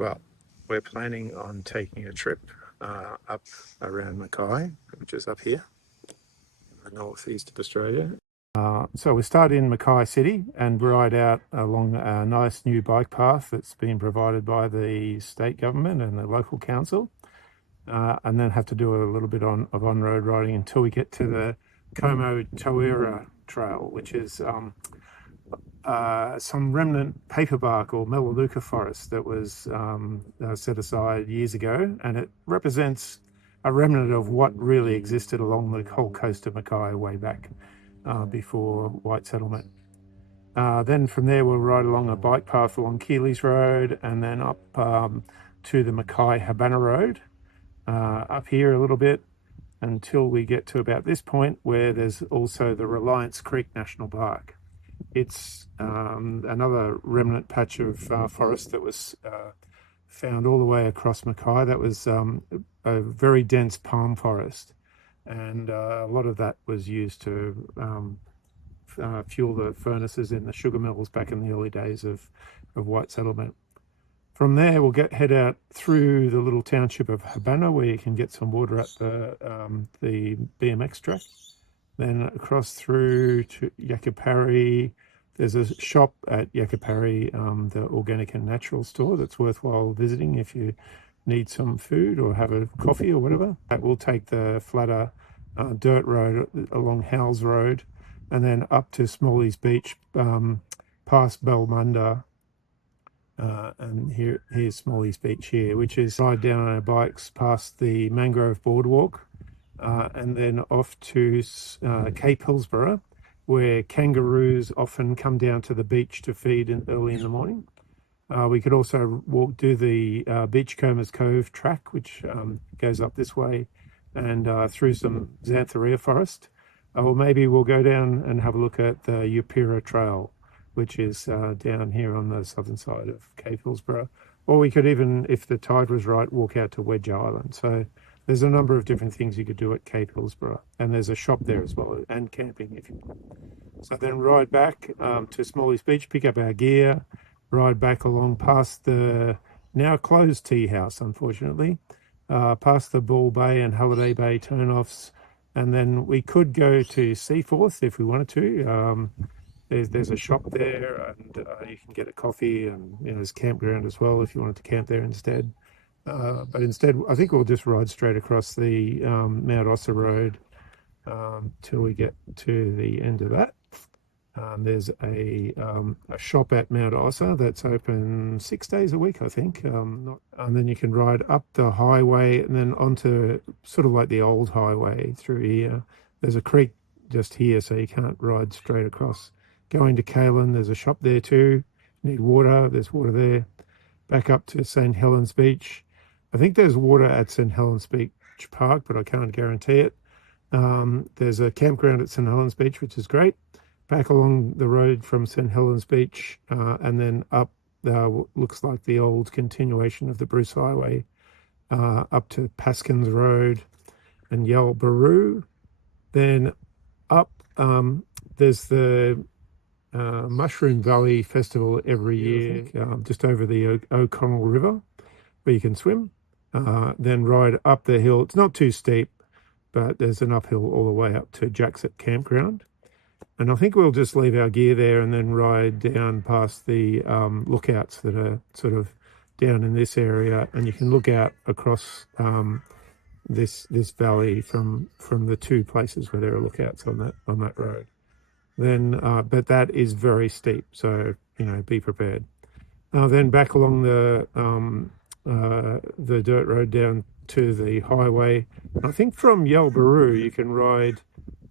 Well, we're planning on taking a trip up around Mackay, which is up here in the northeast of Australia. So we start in Mackay City and ride out along a nice new bike path that's been provided by the state government and the local council, and then have to do a little bit of on-road riding until we get to the Como Tawera Trail, which is some remnant paperbark or melaleuca forest that was set aside years ago, and it represents a remnant of what really existed along the whole coast of Mackay way back before white settlement. Then from there we'll ride along a bike path along Keely's Road and then up to the Mackay-Habana Road, up here a little bit until we get to about this point where there's also the Reliance Creek National Park. It's another remnant patch of forest that was found all the way across Mackay. That was a very dense palm forest, and a lot of that was used to fuel the furnaces in the sugar mills back in the early days of white settlement. From there, we'll head out through the little township of Habana, where you can get some water at the BMX track. Then across through to Yakapari. There's a shop at Yakapari, the organic and natural store, that's worthwhile visiting if you need some food or have a coffee or whatever. We'll take the flatter dirt road along Howells Road and then up to Smalleys Beach, past Belmunda. And here's Smalleys Beach here, which is ride down on our bikes past the Mangrove Boardwalk and then off to Cape Hillsborough, where kangaroos often come down to the beach to feed early in the morning. We could also do the Beachcombers Cove track, which goes up this way and through some Xantharia forest. Or maybe we'll go down and have a look at the Yupira Trail, which is down here on the southern side of Cape Hillsborough. Or we could even, if the tide was right, walk out to Wedge Island. So there's a number of different things you could do at Cape Hillsborough, and there's a shop there as well, and camping if you want. So then ride back to Smalleys Beach, pick up our gear, ride back along past the now closed tea house, unfortunately, past the Ball Bay and Halliday Bay turnoffs, and then we could go to Seaforth if we wanted to. There's a shop there, and you can get a coffee, and there's a campground as well if you wanted to camp there instead. But instead, I think we'll just ride straight across the Mount Ossa Road till we get to the end of that. There's a shop at Mount Ossa that's open 6 days a week, I think. And then you can ride up the highway and then onto sort of like the old highway through here. There's a creek just here, so you can't ride straight across. Going to Calen, there's a shop there too. You need water, there's water there. Back up to St. Helens Beach. I think there's water at St. Helens Beach Park, but I can't guarantee it. There's a campground at St. Helens Beach, which is great. Back along the road from St. Helens Beach, and then up, looks like the old continuation of the Bruce Highway, up to Paskins Road and Yalbaroo. Then up, there's the Mushroom Valley Festival every year, just over the O'Connell River, where you can swim. Then ride up the hill. It's not too steep, but there's an uphill all the way up to Jaxut Campground. And I think we'll just leave our gear there and then ride down past the lookouts that are sort of down in this area, and you can look out across this valley from the two places where there are lookouts on that road. Then, but that is very steep, so be prepared. Then back along the dirt road down to the highway. I think from Yalbaroo you can ride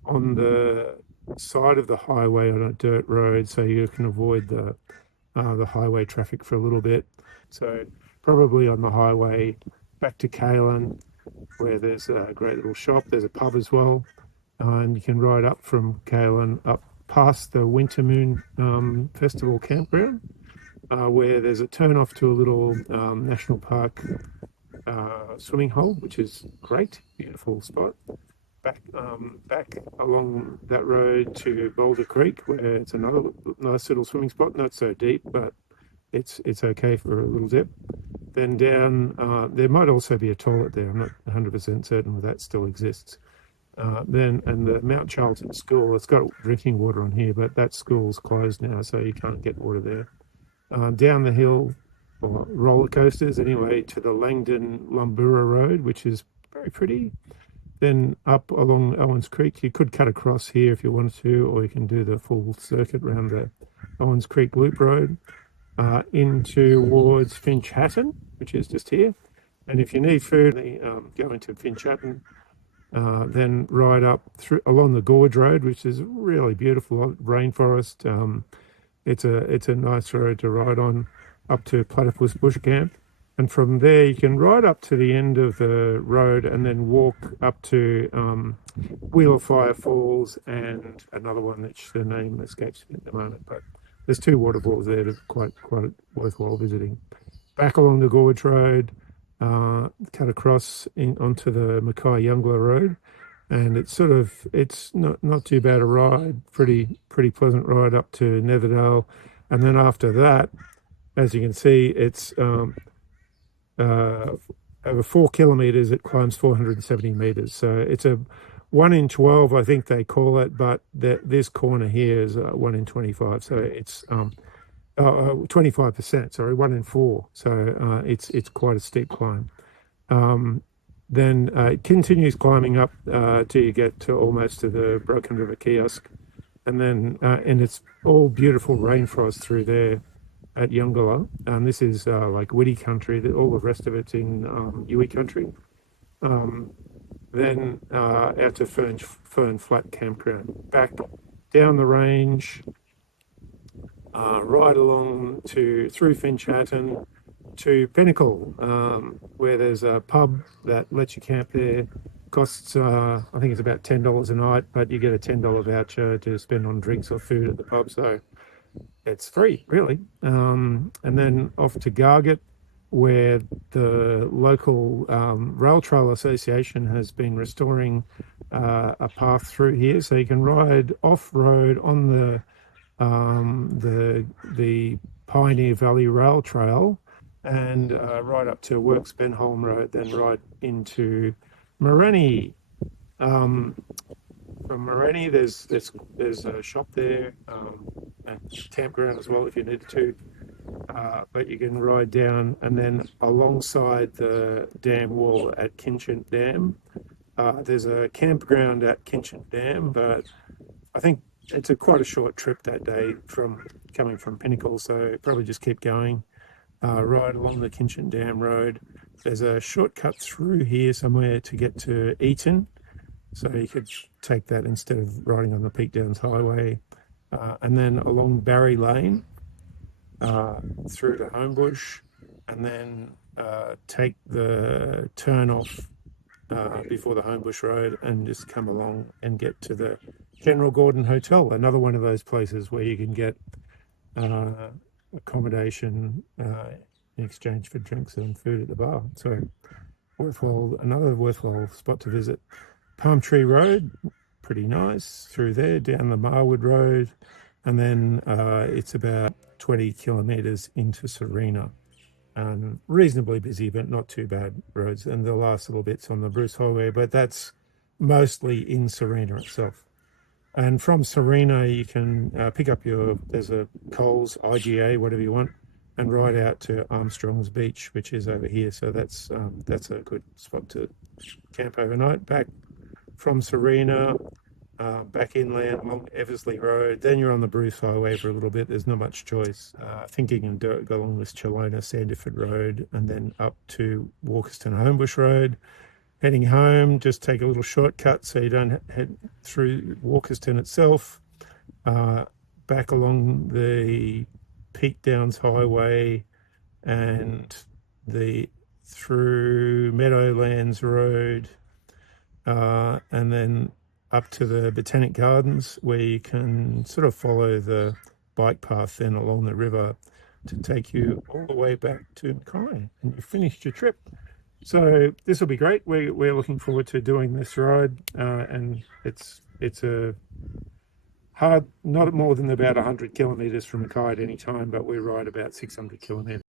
on the side of the highway on a dirt road, so you can avoid the highway traffic for a little bit. So probably on the highway back to Calen, where there's a great little shop. There's a pub as well, and you can ride up from Calen up past the Winter Moon Festival campground, where there's a turn off to a little national park swimming hole, which is great, beautiful spot. Back along that road to Boulder Creek, where it's another nice little swimming spot. Not so deep, but it's okay for a little dip. Then down, there might also be a toilet there. I'm not 100% certain if that still exists. And the Mount Charlton School, it's got drinking water on here, but that school's closed now, so you can't get water there. Down the hill, or roller coasters anyway, to the Langdon Lumbura Road, which is very pretty. Then up along Owens Creek, you could cut across here if you wanted to, or you can do the full circuit around the Owens Creek Loop Road, in towards Finch Hatton, which is just here. And if you need food, go into Finch Hatton, then ride up through along the Gorge Road, which is really beautiful rainforest. It's a nice road to ride on up to Platypus Bush Camp. And from there, you can ride up to the end of the road and then walk up to Wheel of Fire Falls and another one which the name escapes me at the moment. But there's two waterfalls there that are quite worthwhile visiting. Back along the Gorge Road, cut across onto the Mackay Eungella Road, and it's not too bad a ride. Pretty pleasant ride up to Netherdale, and then after that, as you can see, it's over 4 kilometers, it climbs 470 meters. So it's a 1 in 12, I think they call it, but this corner here is 1 in 25. So it's 25%, sorry, 1 in 4. So it's quite a steep climb. Then it continues climbing up till you get to almost to the Broken River Kiosk. And then, and it's all beautiful rainforest through there at Eungella, and this is like woody country. All the rest of it's in Yuwi country. Then out to Fern Flat Campground. Back down the range, right along through Finch Hatton to Pinnacle, where there's a pub that lets you camp there. Costs, I think it's about $10 a night, but you get a $10 voucher to spend on drinks or food at the pub. So it's free, really. And then off to Gargett, where the local Rail Trail Association has been restoring a path through here, so you can ride off-road on the Pioneer Valley Rail Trail and ride up to Works Benholm Road, then ride into Morenni. From Morenni, there's a shop there and campground as well if you needed to. But you can ride down, and then alongside the dam wall at Kinchant Dam, there's a campground at Kinchant Dam, but I think it's quite a short trip that day coming from Pinnacle, so probably just keep going. Ride along the Kinchant Dam Road. There's a shortcut through here somewhere to get to Eaton, so you could take that instead of riding on the Peak Downs Highway. And then along Barry Lane through to Homebush, and then take the turn off before the Homebush Road and just come along and get to the General Gordon Hotel, another one of those places where you can get accommodation in exchange for drinks and food at the bar. So another worthwhile spot to visit. Palm Tree Road, pretty nice through there, down the Marwood Road, and then it's about 20 kilometres into Sarina. Reasonably busy, but not too bad roads. And the last little bit's on the Bruce Highway, but that's mostly in Sarina itself. And from Sarina, you can pick up there's a Coles, IGA, whatever you want, and ride out to Armstrongs Beach, which is over here. So that's a good spot to camp overnight. Back from Sarina, back inland along Eversley Road. Then you're on the Bruce Highway for a little bit. There's not much choice. Thinking and go along this Chelona Sandiford Road, and then up to Walkerston Homebush Road. Heading home, just take a little shortcut so you don't head through Walkerston itself. Back along the Peak Downs Highway and through Meadowlands Road, and then up to the Botanic Gardens, where you can sort of follow the bike path then along the river to take you all the way back to Mackay, and you've finished your trip. So this will be great. We're looking forward to doing this ride, and it's a hard, not more than about 100 kilometres from Mackay at any time, but we ride about 600 kilometres.